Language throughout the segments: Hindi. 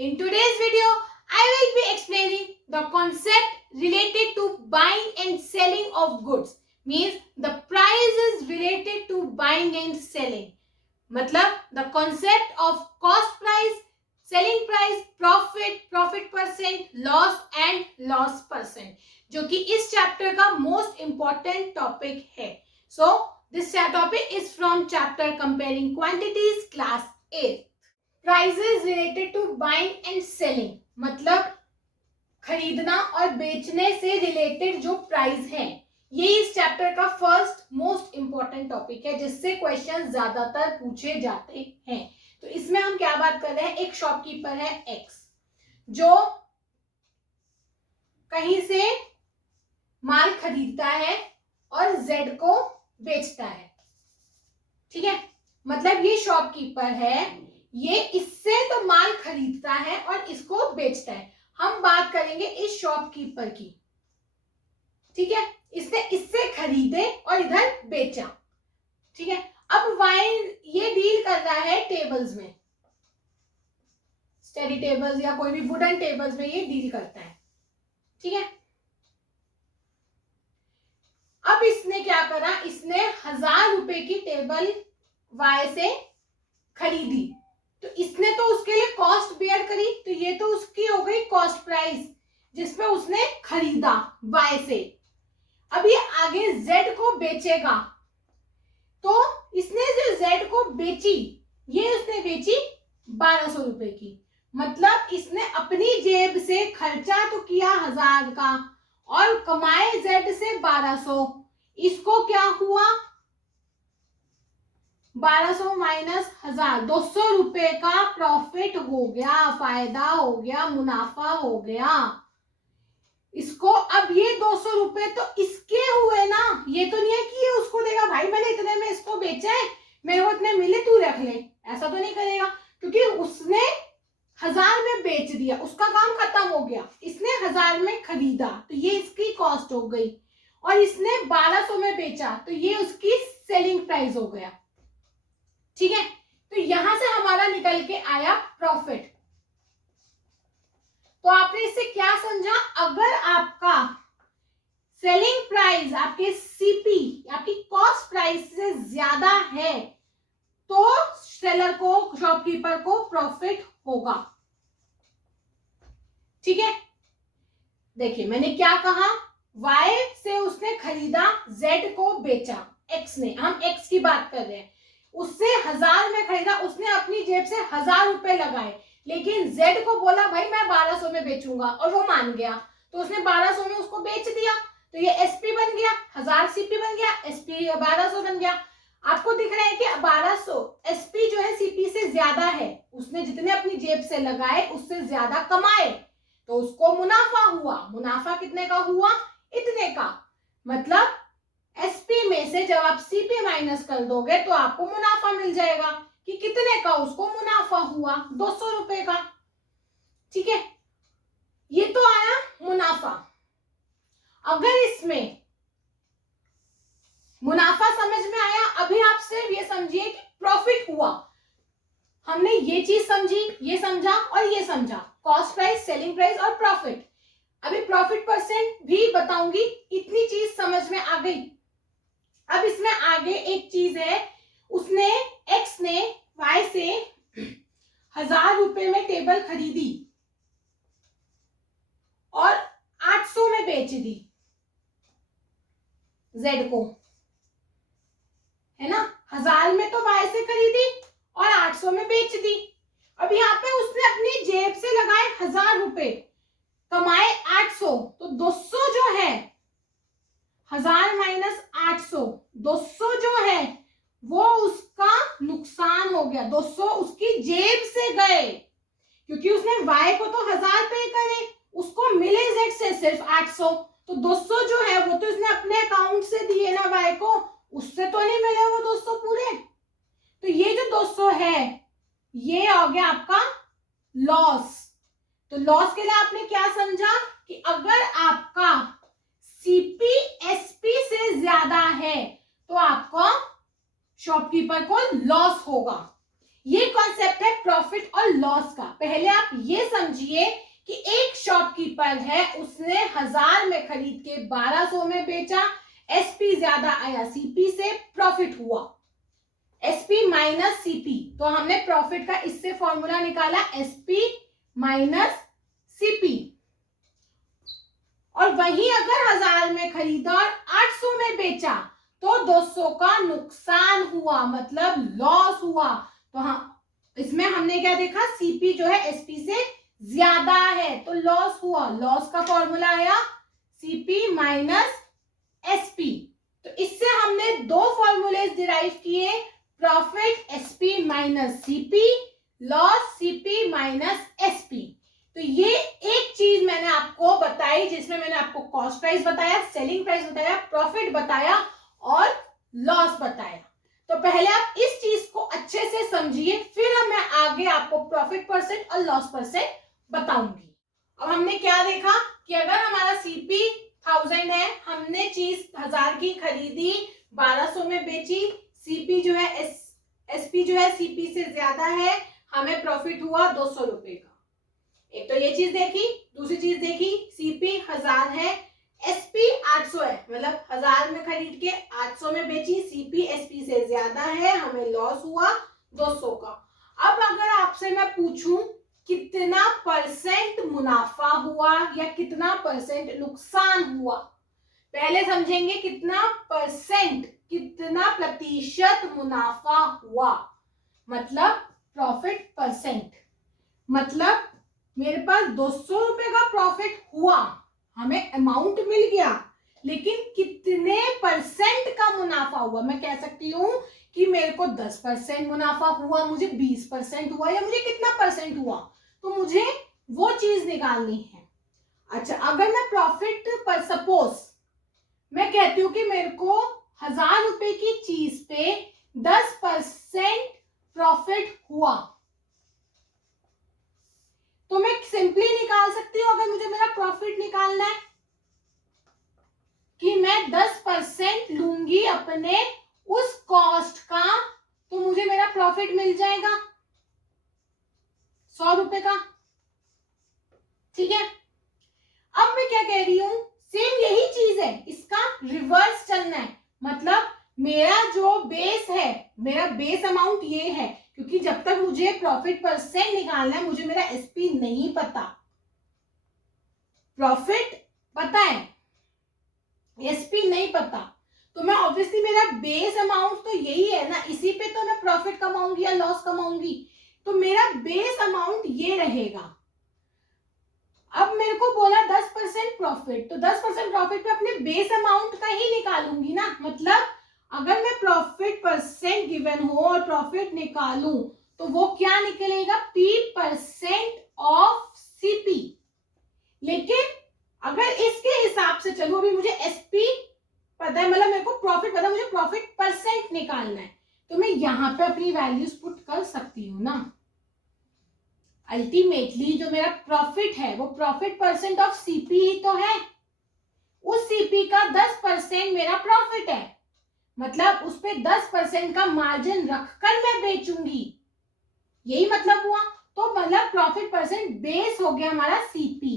In today's video, I will be explaining the concept related to buying and selling of goods. Means the price is related to buying and selling. मतलब the concept of cost price, selling price, profit percent, loss and loss percent, जो कि इस चैप्टर का मोस्ट इंपॉर्टेंट टॉपिक है. So this topic is from chapter comparing quantities, class 8. Prices related to buying and selling, मतलब खरीदना और बेचने से रिलेटेड जो प्राइस है, ये इस चैप्टर का फर्स्ट मोस्ट इंपॉर्टेंट टॉपिक है जिससे क्वेश्चन ज्यादातर पूछे जाते हैं. तो इसमें हम क्या बात कर रहे हैं, एक शॉपकीपर है एक्स जो कहीं से माल खरीदता है और जेड को बेचता है. ठीक है, मतलब ये शॉपकीपर है, ये इससे तो माल खरीदता है और इसको बेचता है. हम बात करेंगे इस शॉपकीपर की. ठीक है, इसने इससे खरीदे और इधर बेचा. ठीक है, अब वाइन ये डील कर रहा है टेबल्स में, स्टडी टेबल्स या कोई भी वुडन टेबल्स में ये डील करता है. ठीक है, अब इसने क्या करा, इसने 1000 रुपए की टेबल वाई से खरीदी, तो इसने तो उसके लिए कॉस्ट बेयर करी, तो ये तो उसकी हो गई कॉस्ट प्राइस जिसमें उसने खरीदा बाय से. अब ये आगे जेड को बेचेगा, तो इसने जो जेड को बेची, ये उसने बेची 1200 रुपए की. मतलब इसने अपनी जेब से खर्चा तो किया 1000 का और कमाए जेड से 1200. इसको क्या हुआ, 1200 माइनस 1000, 200 रुपए का प्रॉफिट हो गया, फायदा हो गया, मुनाफा हो गया इसको. अब ये 200 रुपए तो इसके हुए ना, ये तो नहीं है कि ये उसको देगा, भाई मैंने इतने में इसको बेचा है, मेरे को इतने मिले तू रख ले, ऐसा तो नहीं करेगा, क्योंकि उसने 1000 में बेच दिया, उसका काम खत्म हो गया. इसने 1000 में खरीदा तो ये इसकी कॉस्ट हो गई, और इसने 1200 में बेचा तो ये उसकी सेलिंग प्राइस हो गया. ठीक है, तो यहां से हमारा निकल के आया प्रॉफिट. तो आपने इससे क्या समझा, अगर आपका सेलिंग प्राइस आपके सीपी, आपकी कॉस्ट प्राइस से ज्यादा है तो सेलर को, शॉपकीपर को प्रॉफिट होगा. ठीक है, देखिए मैंने क्या कहा, Y से उसने खरीदा, Z को बेचा, X ने, हम X की बात कर रहे हैं, उससे 1000 में खरीदा, उसने अपनी जेब से 1000 रुपए लगाए, लेकिन Z को बोला भाई मैं 1200 में बेचूंगा, और वो मान गया, तो उसने 1200 में उसको बेच दिया, तो ये SP बन गया, 1000 CP बन गया, SP 1200 बन गया. आपको दिख रहा है कि 1200 SP जो है CP से ज्यादा है, उसने जितने अपनी जेब से लगाए उससे ज्यादा कमाए, तो उसको मुनाफा हुआ. मुनाफा कितने का हुआ, इतने का. मतलब एसपी में से जब आप सीपी माइनस कर दोगे तो आपको मुनाफा मिल जाएगा कि कितने का उसको मुनाफा हुआ, 200 रुपए का. ठीक है, ये तो आया मुनाफा. अगर इसमें मुनाफा समझ में आया, अभी आप सिर्फ ये समझिए कि प्रॉफिट हुआ. हमने ये चीज समझी, ये समझा और ये समझा, कॉस्ट प्राइस, सेलिंग प्राइस और प्रॉफिट. अभी प्रॉफिट परसेंट भी बताऊंगी, इतनी चीज समझ में आ गई. अब इसमें आगे एक चीज है, उसने एक्स ने वाई से 1000 रुपए में टेबल खरीदी और 800 में बेच दी जेड को, है ना. 1000 में तो वाई से खरीदी और 800 में बेच दी. अब यहाँ पे उसने अपनी जेब से लगाए 1000 रुपए, कमाए 800, तो 200 जो है, 1000 माइनस 800, 200 जो है वो उसका नुकसान हो गया. 200 उसकी जेब से गए, क्योंकि उसने वाई को तो 1000 पे करे, उसको मिले जेड से सिर्फ 800, तो 200 जो है वो तो इसने अपने अकाउंट से दिए ना वाई को, उससे तो नहीं मिले वो 200 पूरे. तो ये जो 200 है ये हो गया आपका लॉस. तो लॉस के लिए आपने क्या समझा कि अगर आपका सीपी एसपी से ज्यादा है तो आपको शॉपकीपर को लॉस होगा. ये कॉन्सेप्ट है प्रॉफिट और लॉस का। पहले आप ये समझिए कि एक शॉपकीपर है, उसने 1000 में खरीद के 1200 में बेचा, एसपी ज्यादा आया सीपी से, प्रॉफिट हुआ। एसपी माइनस सीपी, तो हमने प्रॉफिट का इससे फॉर्मूला निकाला एसपी माइनस सीपी। और वही अगर 1000 में खरीदा और 800 में बेचा तो 200 का नुकसान हुआ, मतलब लॉस हुआ। तो हाँ, इसमें हमने क्या देखा, सीपी जो है एसपी से ज्यादा है तो लॉस हुआ। लॉस का फॉर्मूला आया सीपी माइनस एसपी। तो इससे हमने दो फॉर्मूले डिराइव किए, profit SP minus CP, loss CP minus SP. तो ये एक चीज मैंने आपको बताई जिसमें मैंने आपको कॉस्ट प्राइस बताया, सेलिंग प्राइस बताया, प्रॉफिट बताया और लॉस बताया। तो पहले आप इस चीज को अच्छे से समझिए, फिर मैं आगे आपको प्रॉफिट परसेंट और लॉस परसेंट बताऊंगी। अब हमने क्या देखा कि अगर हमारा सीपी 1000 है, हमने चीज 1000 की खरीदी, 1200 में बेची, सीपी जो है एसपी जो है सीपी से ज्यादा है, हमें प्रॉफिट हुआ 200 रुपए का। एक तो ये चीज देखी। दूसरी चीज देखी, सीपी 1000 है, एसपी 800 है, मतलब 1000 में खरीद के 800 में बेची, सीपी एसपी से ज्यादा है, हमें लॉस हुआ 200 का। अब अगर आपसे मैं पूछूं कितना परसेंट मुनाफा हुआ या कितना परसेंट नुकसान हुआ, पहले समझेंगे कितना परसेंट, कितना प्रतिशत मुनाफा हुआ, मतलब प्रॉफिट परसेंट। मतलब मेरे पास 200 रुपए का प्रॉफिट हुआ, हमें अमाउंट मिल गया, लेकिन कितने परसेंट का मुनाफा हुआ। मैं कह सकती हूं कि मेरे को 10% मुनाफा हुआ, मुझे 20% हुआ, या मुझे कितना परसेंट हुआ, तो मुझे वो चीज निकालनी है। अच्छा, अगर मैं प्रॉफिट पर सपोज मैं कहती हूँ कि मेरे को 1000 रुपए की चीज पे 10% प्रॉफिट हुआ, तो मैं सिंपली निकाल सकती हूँ, अगर मुझे मेरा प्रॉफिट निकालना है, कि मैं 10% लूंगी अपने उस कॉस्ट का, तो मुझे मेरा प्रॉफिट मिल जाएगा 100 रुपए का। ठीक है, अब मैं क्या कह रही हूं, सेम यही चीज है, इसका रिवर्स चलना है। मतलब मेरा जो बेस है, मेरा बेस अमाउंट ये है, क्योंकि जब तक मुझे प्रॉफिट परसेंट निकालना है, मुझे मेरा एसपी नहीं पता, प्रॉफिट पता है, एसपी नहीं पता, तो मैं ऑब्वियसली मेरा बेस अमाउंट तो यही है ना, इसी पे तो मैं प्रॉफिट कमाऊंगी या लॉस कमाऊंगी, तो मेरा बेस अमाउंट ये रहेगा। अब मेरे को बोला 10% प्रॉफिट, तो 10% प्रॉफिट पे अपने बेस अमाउंट का ही निकालूंगी ना। मतलब अगर मैं प्रॉफिट परसेंट गिवन हो और प्रॉफिट निकालूं, तो वो क्या निकलेगा, P% ऑफ सीपी। लेकिन अगर इसके हिसाब से चलूं, अभी मुझे एसपी पता है, मतलब मेरे को प्रॉफिट पता है, मुझे प्रॉफिट परसेंट निकालना है, तो मैं यहां पे अपनी वैल्यूज पुट कर सकती हूँ ना। अल्टीमेटली जो मेरा प्रॉफिट है वो प्रॉफिट परसेंट ऑफ सीपी ही तो है, उस सीपी का 10% मेरा प्रॉफिट है, मतलब उस पे 10% का मार्जिन रखकर मैं बेचूंगी, यही मतलब हुआ। तो मतलब प्रॉफिट परसेंट बेस हो गया हमारा सीपी।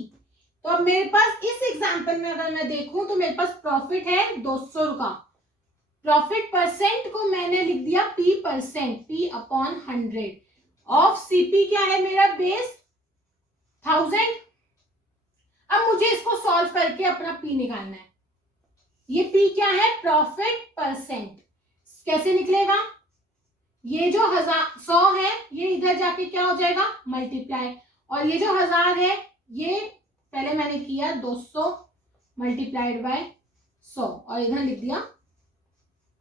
तो अब मेरे पास इस एग्जांपल में अगर मैं देखूं, तो मेरे पास प्रॉफिट है 200 का, प्रॉफिट परसेंट को मैंने लिख दिया P%, P/100 ऑफ सीपी क्या है मेरा बेस 1000। अब मुझे इसको सॉल्व करके अपना P निकालना है। ये P क्या है, प्रॉफिट परसेंट। कैसे निकलेगा, ये जो 100 है ये इधर जाके क्या हो जाएगा, मल्टीप्लाई, और ये जो 1000 है ये पहले मैंने किया 200 मल्टीप्लाइड बाय 100 और इधर लिख दिया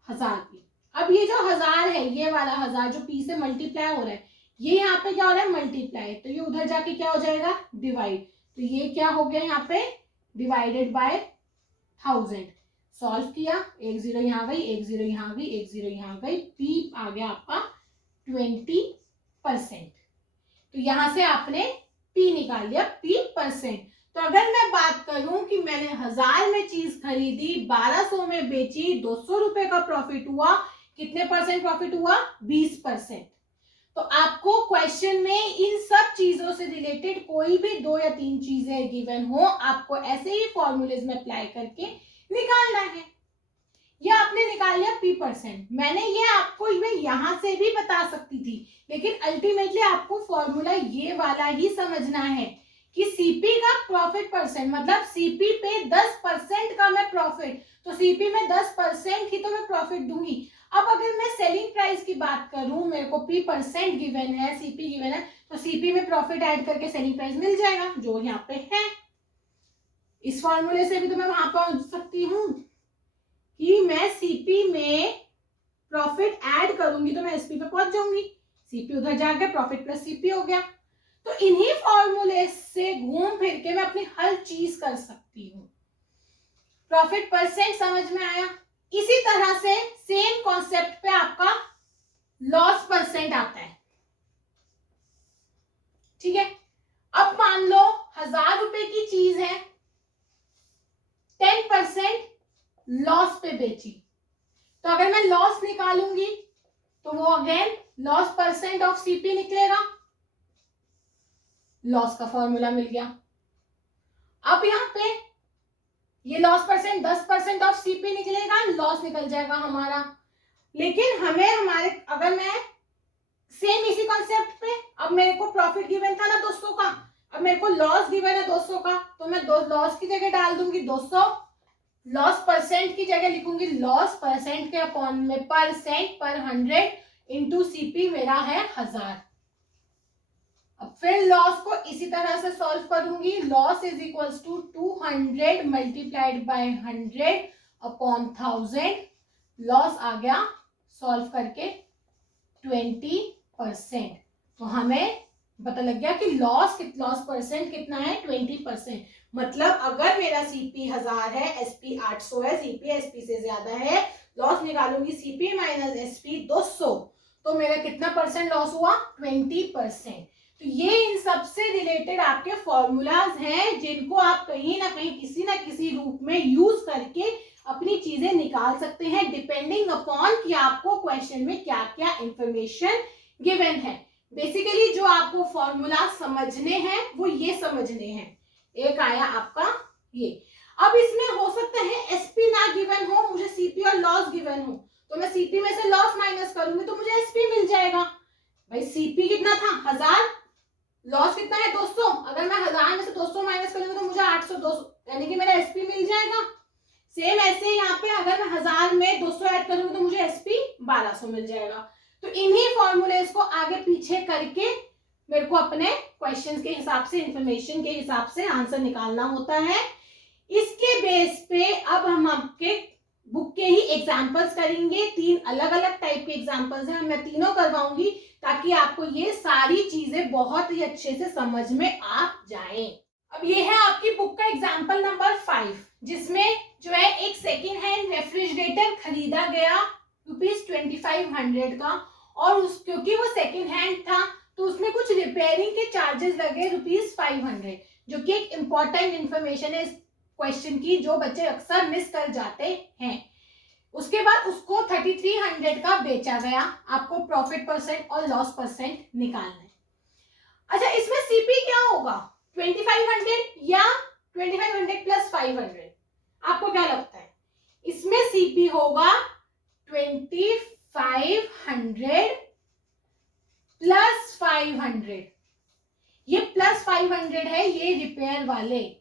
1000 P। अब ये जो 1000 है, ये वाला 1000 जो P से मल्टीप्लाई हो रहा है, ये यहाँ पे क्या हो रहा है, मल्टीप्लाई, तो ये उधर जाके क्या हो जाएगा, डिवाइड, तो ये क्या हो गया यहाँ पे डिवाइडेड बाय 1000। सॉल्व किया, एक जीरो यहाँ गई, एक जीरो यहाँ गई, एक जीरो यहाँ गई, P आ गया आपका 20%। तो यहां से आपने P निकाल लिया, P%। तो अगर मैं बात करूं कि मैंने 1000 में चीज खरीदी, 1200 में बेची, 200 रुपए का प्रॉफिट हुआ, कितने परसेंट प्रॉफिट हुआ, 20%। तो आपको क्वेश्चन में इन सब चीजों से रिलेटेड कोई भी 2 या 3 चीजें गिवन हो, आपको ऐसे ही फॉर्मूलेज में अप्लाई करके निकालना है। या आपने निकाल लिया p%, मैंने ये आपको यहां से भी बता सकती थी, लेकिन अल्टीमेटली आपको फॉर्मूला ये वाला ही समझना है कि सीपी का प्रॉफिट परसेंट, मतलब सीपी पे 10% का मैं प्रॉफिट, तो सीपी में 10% ही तो मैं प्रॉफिट दूंगी। अब अगर मैं सेलिंग प्राइस की बात करूं, मेरे को p% गिवन है, सीपी गिवन है, तो सीपी में प्रॉफिट ऐड करके सेलिंग प्राइस मिल जाएगा जो यहाँ पे है। इस फॉर्मूले से भी तो मैं वहां पहुंच सकती हूँ कि मैं सीपी में प्रॉफिट ऐड करूंगी तो मैं एसपी पे पहुंच जाऊंगी, सीपी उधर जाके प्रॉफिट प्लस सीपी हो गया। तो इन्हीं फॉर्मूले से घूम फिर के मैं अपनी हर चीज कर सकती हूँ। प्रॉफिट परसेंट समझ में आया। इसी तरह से सेम कॉन्सेप्ट पे आपका लॉस परसेंट आता है, ठीक है। अब मान लो 1000 रुपए की चीज है, 10% लॉस पे बेची, तो अगर मैं लॉस निकालूंगी तो वो again loss percent of CP निकलेगा, लॉस का फॉर्मूला मिल गया। अब यहां पे ये लॉस परसेंट 10% ऑफ सीपी निकलेगा, लॉस निकल जाएगा हमारा। लेकिन हमें हमारे, अगर मैं सेम इसी कॉन्सेप्ट पे, अब मेरे को प्रॉफिट गिवन था ना 200 का, अब मेरे को लॉस गिवन है 200 का, तो मैं लॉस की जगह डाल दूंगी 200, लॉस परसेंट की जगह लिखूंगी लॉस परसेंट के अपॉन में परसेंट पर 100 इंटू सीपी मेरा है 1000। अब फिर लॉस को इसी तरह से सॉल्व करूंगी, loss is equals to 200 multiplied by 100 upon 1000, loss आ गया सॉल्व करके 20%। तो हमें पता लग गया कि लॉस परसेंट कितना है, 20%। मतलब अगर मेरा सीपी 1000 है, एसपी 800 है, सीपी एसपी से ज्यादा है, लॉस निकालूंगी सीपी माइनस एसपी 200, तो मेरा कितना परसेंट लॉस हुआ, 20%। तो ये इन सबसे रिलेटेड आपके फॉर्मूलाज हैं जिनको आप कहीं ना कहीं किसी ना किसी रूप में यूज करके अपनी चीजें निकाल सकते हैं, डिपेंडिंग अपॉन कि आपको क्वेश्चन में क्या क्या इंफॉर्मेशन गिवन है। बेसिकली जो आपको फॉर्मूला समझने हैं वो ये समझने हैं। एक आया आपका ये। अब इसमें हो सकता है एसपी ना गिवन हो, मुझे सीपी और लॉस गिवन हो, तो मैं सीपी में से लॉस माइनस करूंगी तो मुझे एसपी मिल जाएगा। भाई सीपी कितना था 1000, लॉस कितना है 200, अगर मैं 1000 में से 200 माइनस करूंगी तो मुझे 800, 200 यानी कि मेरा एसपी मिल जाएगा। सेम ऐसे यहाँ पे अगर मैं 1000 में 200 ऐड करूंगी तो मुझे एसपी 1200 मिल जाएगा। तो इन्हीं फॉर्मूलेज को आगे पीछे करके मेरे को अपने क्वेश्चंस के हिसाब से, इंफॉर्मेशन के हिसाब से आंसर निकालना होता है। इसके बेस पे अब हम आपके बुक के ही एग्जाम्पल्स करेंगे। 3 अलग अलग टाइप के एग्जाम्पल्स हैं, मैं तीनों करवाऊंगी ताकि आपको ये सारी चीजें बहुत ही अच्छे से समझ में आ जाए। अब ये है आपकी बुक का एग्जाम्पल नंबर 5, जिसमें जो है एक सेकेंड हैंड रेफ्रिजरेटर खरीदा गया ₹2500 का, और क्योंकि वो सेकेंड हैंड था तो उसमें कुछ रिपेयरिंग के चार्जेस लगे ₹500, जो कि एक इंपॉर्टेंट इंफॉर्मेशन है इस क्वेश्चन की, जो बच्चे अक्सर मिस कर जाते हैं। उसके बाद उसको 3300 का बेचा गया। आपको प्रॉफिट परसेंट और लॉस परसेंट निकालना है। अच्छा, इसमें सीपी क्या होगा, 2500 या 2500 प्लस 500? आपको क्या लगता है? इसमें सीपी होगा 2500 प्लस 500। ये प्लस 500 है, ये रिपेयर वाले।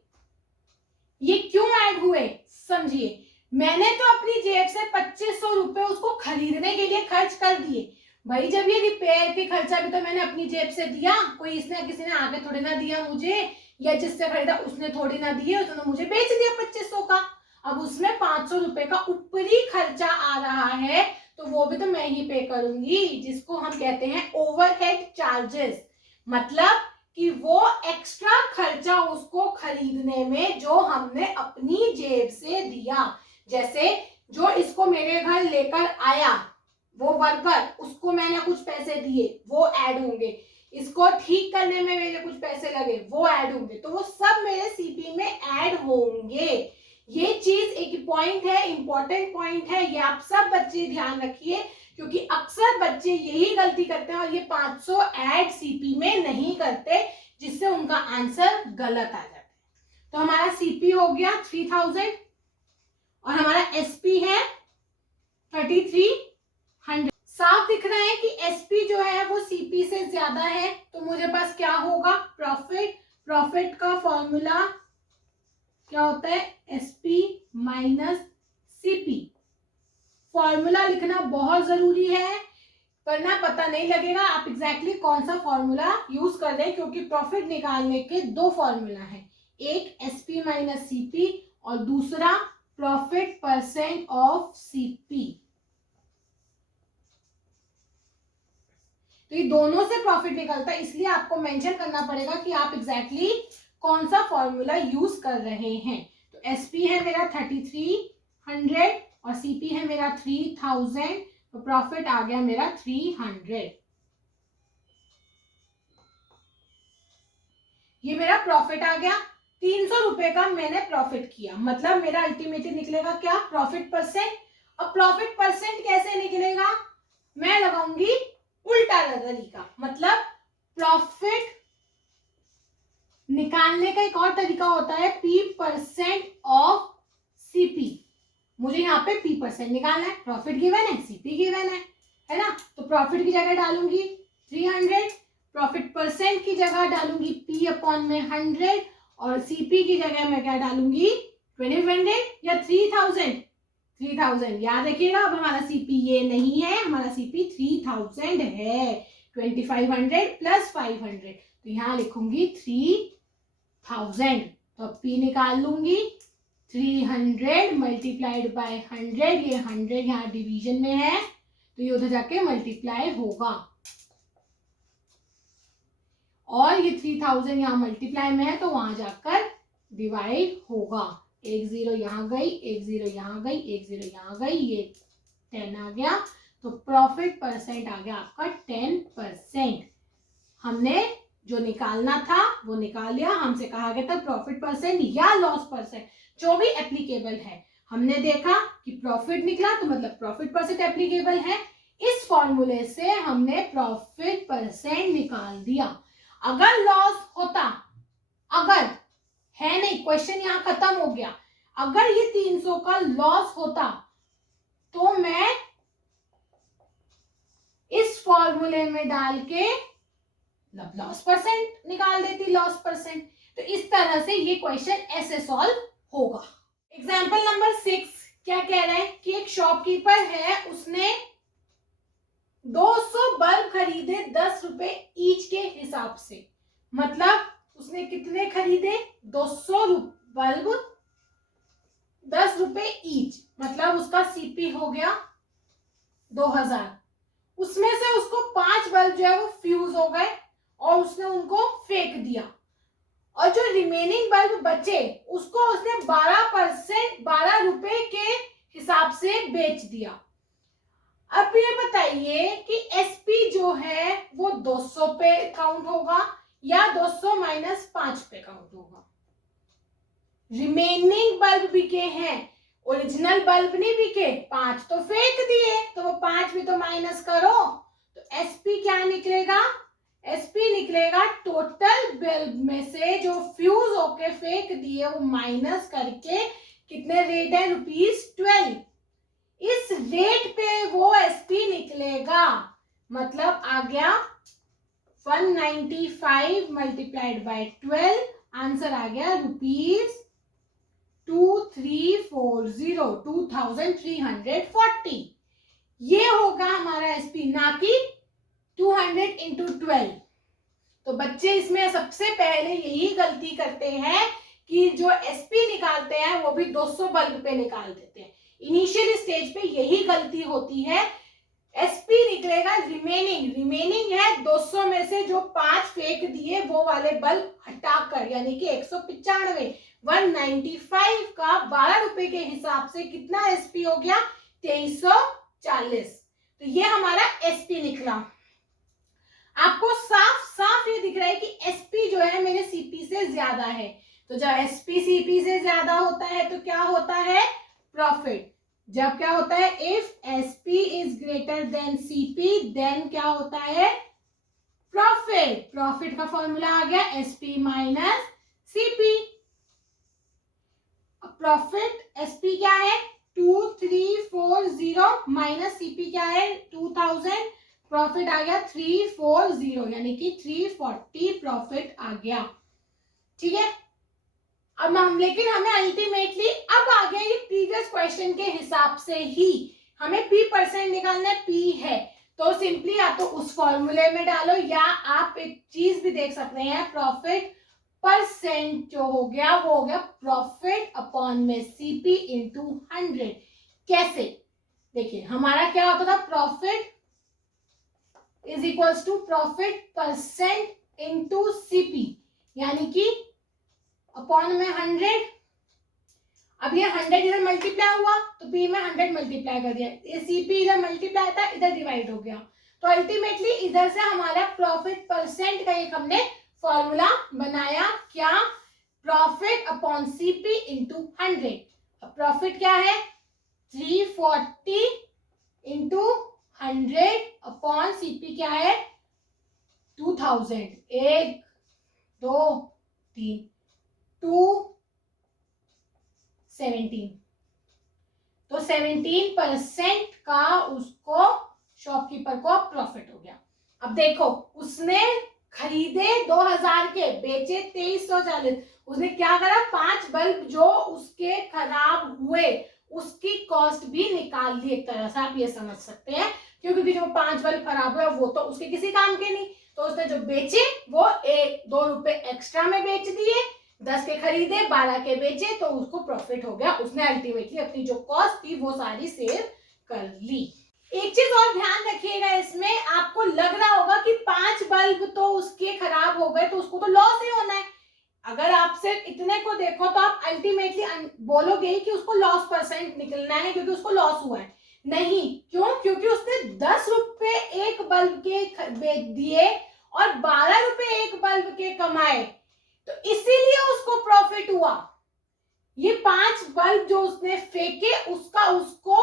ये क्यों ऐड हुए समझिए। मैंने तो अपनी जेब से 2500 रुपए उसको खरीदने के लिए खर्च कर दिए। भाई जब ये रिपेयर के खर्चा भी तो मैंने अपनी जेब से दिया, कोई इसने किसी ने आगे थोड़ी ना दिया मुझे, या जिससे खरीदा उसने थोड़ी ना दिए, उसने मुझे बेच दिया 2500 का। अब उसमें 500 रुपए का ऊपरी खर्चा आ रहा है, तो वो भी तो मैं ही पे करूंगी, जिसको हम कहते हैं ओवरहेड चार्जेस। मतलब कि वो एक्स्ट्रा खर्चा उसको खरीदने में जो हमने अपनी जेब से दिया। जैसे जो इसको मेरे घर लेकर आया वो वर्कर, उसको मैंने कुछ पैसे दिए, वो ऐड होंगे। इसको ठीक करने में मेरे कुछ पैसे लगे, वो ऐड होंगे। तो वो सब मेरे सीपी में ऐड होंगे। ये चीज एक पॉइंट है, इंपॉर्टेंट पॉइंट है, ये आप सब बच्चे ध्यान रखिए। क्योंकि अक्सर बच्चे यही गलती करते हैं और ये 500 ऐड सीपी में नहीं करते, जिससे उनका आंसर गलत आ जाता है। तो हमारा सीपी हो गया 3000 और हमारा एसपी है 3300। साफ दिख रहा है कि एसपी जो है वो सीपी से ज्यादा है, तो मुझे पास क्या होगा, प्रॉफिट। प्रॉफिट का फॉर्मूला क्या होता है, एसपी माइनस सीपी। फॉर्मूला लिखना बहुत जरूरी है, वरना पता नहीं लगेगा आप एग्जैक्टली कौन सा फॉर्मूला यूज कर रहे हैं, क्योंकि प्रॉफिट निकालने के दो फॉर्मूला है, एक एसपी माइनस सीपी और दूसरा प्रॉफिट परसेंट ऑफ सीपी। तो ये दोनों से प्रॉफिट निकलता है, इसलिए आपको मेंशन करना पड़ेगा कि आप एग्जैक्टली कौन सा फॉर्मूला यूज कर रहे हैं। तो एसपी है मेरा 3300 और सीपी है मेरा 3000, तो प्रॉफिट आ गया मेरा 300। ये मेरा प्रॉफिट आ गया, 300 रुपए का मैंने प्रॉफिट किया, मतलब मेरा अल्टीमेटली निकलेगा क्या, प्रॉफिट परसेंट। और प्रॉफिट परसेंट कैसे निकलेगा, मैं लगाऊंगी उल्टा तरीका, मतलब प्रॉफिट निकालने का एक और तरीका होता है पी परसेंट ऑफ सीपी। मुझे यहाँ पे पी परसेंट निकालना है, प्रॉफिट गिवन है, सीपी गिवन है ना। तो प्रॉफिट की जगह डालूंगी 300, प्रॉफिट परसेंट की जगह डालूंगी पी अपॉन में 100 और सीपी की जगह मैं क्या डालूंगी 2500 या 3000। याद रखिएगा, अब हमारा सीपी ये नहीं है, हमारा सीपी 3000 है, 2500 प्लस 500, तो यहाँ लिखूंगी 3000। तो अब पी निकाल लूंगी, 300 मल्टीप्लाइड बाय 100, ये 100 यहाँ डिवीजन में है तो ये उधर जाके मल्टीप्लाई होगा, और ये 3000 यहाँ मल्टीप्लाई में है तो वहां जाकर डिवाइड होगा। एक जीरो यहाँ गई, एक जीरो यहाँ गई, एक जीरो यहाँ गई, ये 10 आ गया, तो प्रॉफिट परसेंट आ गया आपका 10%। हमने जो निकालना था वो निकाल लिया, हमसे कहा गया था प्रॉफिट परसेंट या लॉस परसेंट, जो भी एप्लीकेबल है। हमने देखा कि प्रॉफिट निकला तो मतलब प्रॉफिट परसेंट एप्लीकेबल है, इस फॉर्मूले से हमने प्रॉफिट परसेंट निकाल दिया। अगर लॉस होता, अगर है नहीं, क्वेश्चन यहाँ खत्म हो गया, अगर ये 300 का लॉस होता तो मैं इस फॉर्मूले में डाल के लॉस परसेंट निकाल देती, लॉस परसेंट। तो इस तरह से ये क्वेश्चन ऐसे सॉल्व होगा। एग्जाम्पल नंबर 6 क्या कह रहे हैं कि एक शॉपकीपर है, उसने 200 बल्ब खरीदे 10 रुपए ईच के हिसाब से, मतलब उसने कितने खरीदे, 200 बल्ब 10 रुपए ईच, मतलब उसका सीपी हो गया 2000। उसमें से उसको 5 बल्ब जो है वो फ्यूज हो गए और उसने उनको फेंक दिया, और जो रिमेनिंग बल्ब बचे उसको उसने 12 रुपए के हिसाब से बेच दिया। अब ये बताइए कि एसपी जो है वो 200 पे काउंट होगा या 200 माइनस 5 पे काउंट होगा। रिमेनिंग बल्ब बिके हैं, ओरिजिनल बल्ब नहीं बिके, 5 तो फेंक दिए, तो वो 5 भी तो माइनस करो, तो एसपी क्या निकलेगा, एसपी निकलेगा टोटल बल्ब में से जो फ्यूज होके फेंक दिए वो माइनस करके कितने रेट है, ₹12। इस रेट पे वो एसपी निकलेगा, मतलब आ गया 195 मल्टीप्लाइड बाय 12, आंसर आ गया ₹2340। ये होगा हमारा एसपी, ना कि 200 इंटू 12। तो बच्चे इसमें सबसे पहले यही गलती करते हैं कि जो एसपी निकालते हैं वो भी 200 बल्ब पे निकाल देते हैं। इनिशियल स्टेज पे यही गलती होती है। एसपी निकलेगा रिमेनिंग है 200 में से जो 5 फेंक दिए वो वाले बल्ब हटाकर, यानी कि 195, 195 का 12 रुपए के हिसाब से कितना एसपी हो गया, 2340। तो ये हमारा एसपी निकला। आपको साफ साफ ये दिख रहा है कि एसपी जो है मेरे सीपी से ज्यादा है, तो जब एसपी सीपी से ज्यादा होता है तो क्या होता है, प्रॉफिट। जब क्या होता है, if SP is greater greater than CP, then क्या होता है प्रॉफिट। प्रॉफिट का फॉर्मूला आ गया SP minus CP. Profit SP क्या है 2340 माइनस सीपी क्या है 2000, प्रॉफिट आ गया 340 यानी कि 340 प्रॉफिट आ गया। ठीक है, अब हम लेकिन हमें अल्टीमेटली अब आ गया ये प्रीवियस क्वेश्चन के हिसाब से ही हमें पी परसेंट निकालना है, पी है तो सिंपली या तो उस फॉर्मूले में डालो या आप एक चीज भी देख सकते हैं प्रॉफिट परसेंट जो हो गया वो हो गया प्रॉफिट अपॉन में सीपी इंटू 100। कैसे देखिए हमारा क्या होता था profit is equals to profit percent into CP यानी कि अपॉन में 100। अब ये 100 इधर मल्टीप्लाई हुआ तो पी में 100 मल्टीप्लाई कर दिया, ये सीपी इधर मल्टीप्लाई था इधर डिवाइड हो गया, तो अल्टीमेटली इधर से हमारा प्रॉफिट परसेंट का एक हमने फॉर्मूला बनाया क्या प्रॉफिट अपॉन सीपी इंटू 100। अब प्रॉफिट क्या है 340 इंटू 100 अपॉन सीपी क्या है 2000, 1 2 3 217, तो 17% का उसको शॉपकीपर को प्रॉफिट हो गया। अब देखो उसने खरीदे 2000 के बेचे 2340, उसने क्या करा 5 बल्ब जो उसके खराब हुए उसकी कॉस्ट भी निकाल ली, एक तरह से आप ये समझ सकते हैं क्योंकि जो 5 बल्ब खराब हुए वो तो उसके किसी काम के नहीं, तो उसने जो बेचे वो 1-2 रुपए एक्स्ट्रा में बेच दिए, 10 के खरीदे 12 के बेचे तो उसको प्रॉफिट हो गया, उसने अल्टीमेटली अपनी जो कॉस्ट थी वो सारी सेव कर ली। एक चीज और ध्यान रखिएगा इसमें, आपको लग रहा होगा कि 5 बल्ब तो उसके खराब हो गए तो उसको तो लॉस ही होना है, अगर आप सिर्फ इतने को देखो तो आप अल्टीमेटली बोलोगे कि उसको लॉस परसेंट निकलना है क्योंकि उसको लॉस हुआ है। नहीं, क्यों? क्योंकि उसने 10 रुपए एक बल्ब के बेच दिए और 12 रुपए एक बल्ब के कमाए, तो इसीलिए उसको प्रॉफिट हुआ। ये 5 बल्ब जो उसने फेंके उसका उसको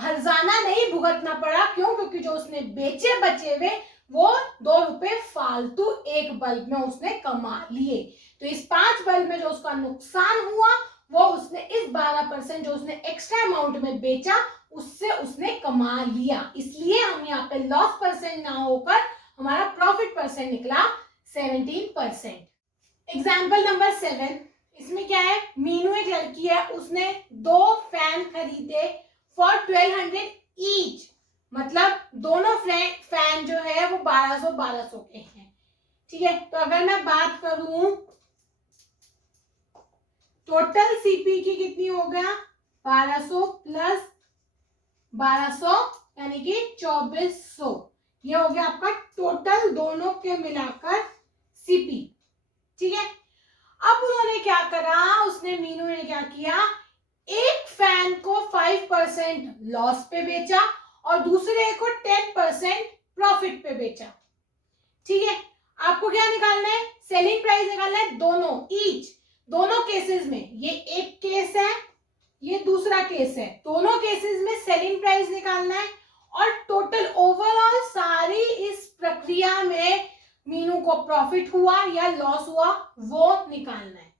हर्जाना नहीं भुगतना पड़ा, क्यों? क्योंकि जो उसने बेचे बचे हुए वो 2 रुपए फालतू एक बल्ब में उसने कमा लिए, तो इस 5 बल्ब में जो उसका नुकसान हुआ वो उसने इस 12% जो उसने एक्स्ट्रा अमाउंट में बेचा उससे उसने कमा लिया, इसलिए हम यहाँ पे लॉस परसेंट ना होकर हमारा प्रॉफिट परसेंट निकला 17%। एग्जाम्पल नंबर 7, इसमें क्या है मीनू एक लड़की है, उसने 2 फैन खरीदे फॉर 1200 ईच, मतलब दोनों फैन जो है वो 1200 के हैं। ठीक है, तो अगर मैं बात करूं टोटल सीपी की कितनी हो गया 1200 प्लस 1200 यानी कि 2400, ये हो गया आपका टोटल दोनों के मिलाकर सीपी। ठीक है, अब उन्होंने क्या करा, उसने मीनू ने क्या किया, एक फैन को 5% लॉस पे बेचा और दूसरे को 10% प्रॉफिट पे बेचा। ठीक है, आपको क्या निकालना है सेलिंग प्राइस निकालना है दोनों ईच, दोनों केसेस में, ये एक केस है ये दूसरा केस है, दोनों केसेस में सेलिंग प्राइस निकालना है और टोटल ओवरऑल सारी इस प्रक्रिया में मीनू को प्रॉफिट हुआ या लॉस हुआ वो निकालना है।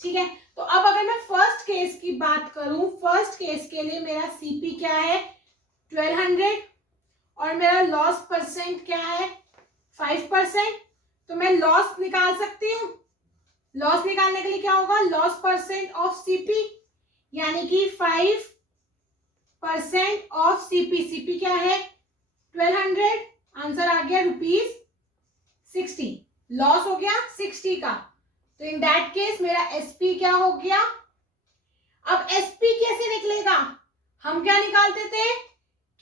ठीक है, तो अब अगर मैं फर्स्ट केस की बात करूं, फर्स्ट केस के लिए मेरा सीपी क्या है 1200 और मेरा लॉस परसेंट क्या है 5%, तो मैं लॉस निकाल सकती हूँ। लॉस निकालने के लिए क्या होगा लॉस परसेंट ऑफ सीपी यानी कि 5% ऑफ सीपी, सीपी क्या है 1200, आंसर आ गया ₹60, लॉस हो गया 60 का, तो इन दैट केस मेरा एसपी क्या हो गया। अब एसपी कैसे निकलेगा, हम क्या निकालते थे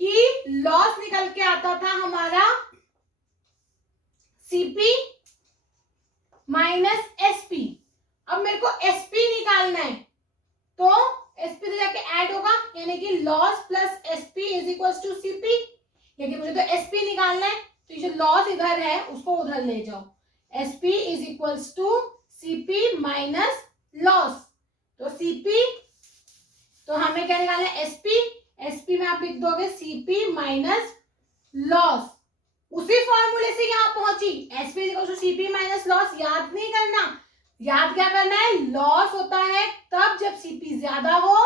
कि लॉस निकल के आता था हमारा सीपी माइनस एसपी, अब मेरे को एसपी निकालना है तो एसपी से जाके ऐड होगा यानी कि loss plus SP is equal to CP, लेकिन मुझे तो एसपी निकालना है तो ये जो लॉस इधर है उसको उधर ले जाओ, SP is equal to CP minus loss, तो सीपी तो हमें क्या निकालना है एसपी, एसपी में आप लिख दोगे सीपी माइनस लॉस, उसी फॉर्मूले से यहां पहुंची, SP equal to CP minus loss. याद नहीं करना, याद क्या करना है, लॉस होता है तब जब सीपी ज्यादा हो,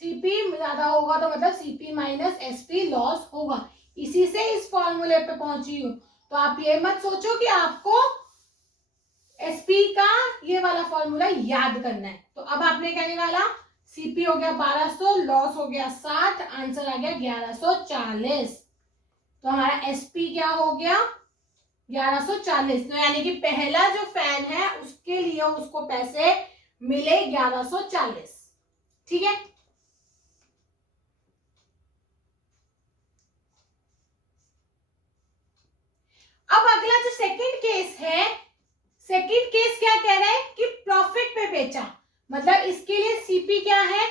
सीपी ज्यादा होगा तो मतलब सीपी माइनस एसपी लॉस होगा। इसी से इस फॉर्मूले पे पहुंची हूं। तो आप ये मत सोचो कि आपको एसपी का ये वाला फॉर्मूला याद करना है। तो अब आपने क्या निकाला, सीपी हो गया 1200, लॉस हो गया 60, आंसर आ गया 1140। तो हमारा एसपी क्या हो गया 1140। तो यानी कि पहला जो फैन है उसके लिए उसको पैसे मिले 1140। ठीक है, अब अगला जो सेकंड केस है, सेकंड केस क्या कह रहा है कि प्रॉफिट पे बेचा, मतलब इसके लिए सीपी क्या है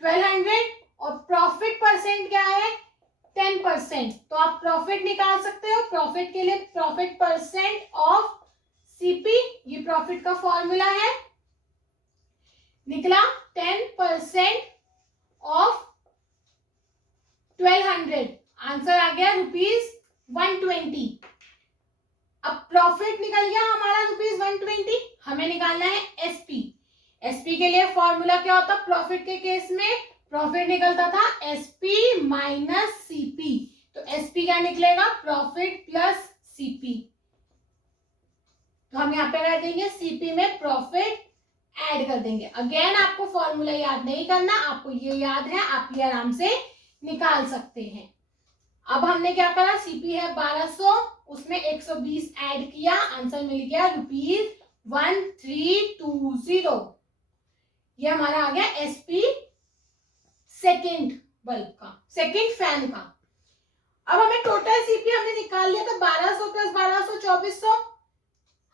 1200 और प्रॉफिट परसेंट क्या है 10%। तो आप प्रॉफिट निकाल सकते हो, प्रॉफिट के लिए प्रॉफिट परसेंट ऑफ सीपी, ये प्रॉफिट का फॉर्मूला है, निकला 10% ऑफ 1200, आंसर आ गया ₹120। अब प्रॉफिट निकल गया हमारा ₹120, हमें निकालना है एसपी। एसपी के लिए फॉर्मूला क्या होता, प्रॉफिट के केस में प्रॉफिट निकलता था एसपी माइनस सीपी। तो एसपी क्या निकलेगा, प्रॉफिट प्लस सीपी। तो हम यहाँ पे कर देंगे सीपी में प्रॉफिट ऐड कर देंगे। अगेन आपको फॉर्मूला याद नहीं करना, आपको ये याद है, आप ये आराम से निकाल सकते हैं। अब हमने क्या करा, सीपी है 1200, उसमें 120 ऐड किया, आंसर मिल गया ₹1320। ये हमारा आ गया एसपी सेकेंड बल्ब का, सेकेंड फैन का। अब हमें टोटल सीपी हमने निकाल लिया, तो 1200 प्लस 1200 2400,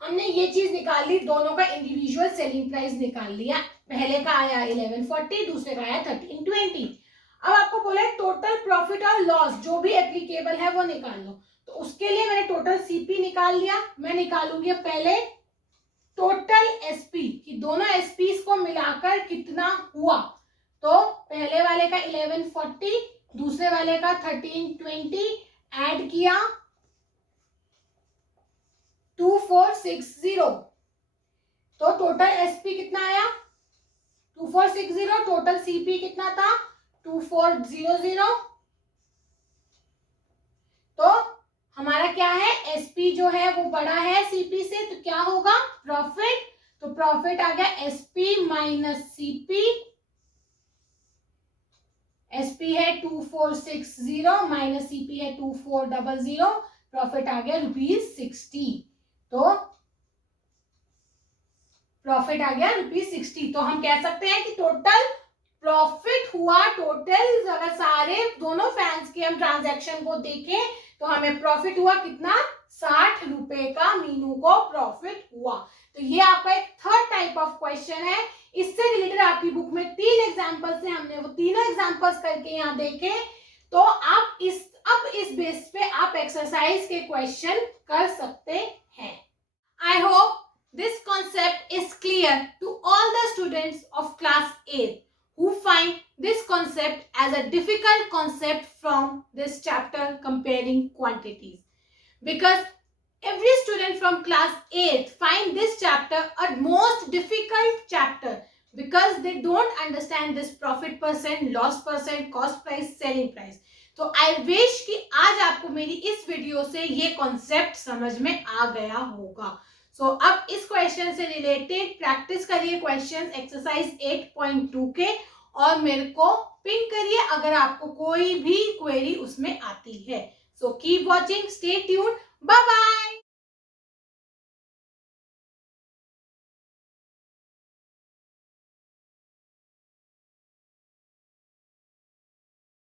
हमने ये चीज निकाल ली, दोनों का इंडिविजुअल सेलिंग प्राइस निकाल लिया। पहले का आया 1140, दूसरे का आया 1320। अब आपको बोला है टोटल प्रॉफिट और लॉस जो भी एप्लीकेबल है वो निकाल लो। तो उसके लिए मैंने टोटल सीपी निकाल लिया, मैं निकालूंगी पहले टोटल एसपी कि दोनों एसपीस को मिलाकर कितना हुआ। तो पहले वाले का 1140, दूसरे वाले का 1320 ऐड किया 2460। तो टोटल एसपी कितना आया 2460, टोटल सीपी कितना था 2400। तो हमारा क्या है, एसपी जो है वो बड़ा है सीपी से, तो क्या होगा प्रॉफिट। तो प्रॉफिट आ गया एसपी माइनस सीपी, एसपी है 2460 माइनस सीपी है 2400, प्रॉफिट आ गया ₹60। तो प्रॉफिट आ गया ₹60। तो हम कह सकते हैं कि टोटल प्रॉफिट हुआ, टोटल अगर सारे दोनों फैंस के हम ट्रांजैक्शन को देखें तो हमें प्रॉफिट हुआ कितना, ₹60 का मीनू को प्रॉफिट हुआ। तो ये आपका एक थर्ड टाइप ऑफ क्वेश्चन है। इससे रिलेटेड आपकी बुक में 3 एग्जांपल्स है, हमने वो तीनों एग्जांपल्स करके यहाँ देखे। तो आप अब इस बेस पे आप एक्सरसाइज के क्वेश्चन कर सकते हैं। I hope this concept is clear to all the students of class 8 who find this concept as a difficult concept from this chapter comparing quantities, because every student from class 8 find this chapter a most difficult chapter because they don't understand this profit percent, loss percent, cost price, selling price. तो आई विश कि आज आपको मेरी इस वीडियो से ये कॉन्सेप्ट समझ में आ गया होगा। सो अब इस क्वेश्चन से रिलेटेड प्रैक्टिस करिए क्वेश्चन एक्सरसाइज 8.2 के, और मेरे को पिन करिए अगर आपको कोई भी क्वेरी उसमें आती है। So keep watching, stay tuned, bye bye.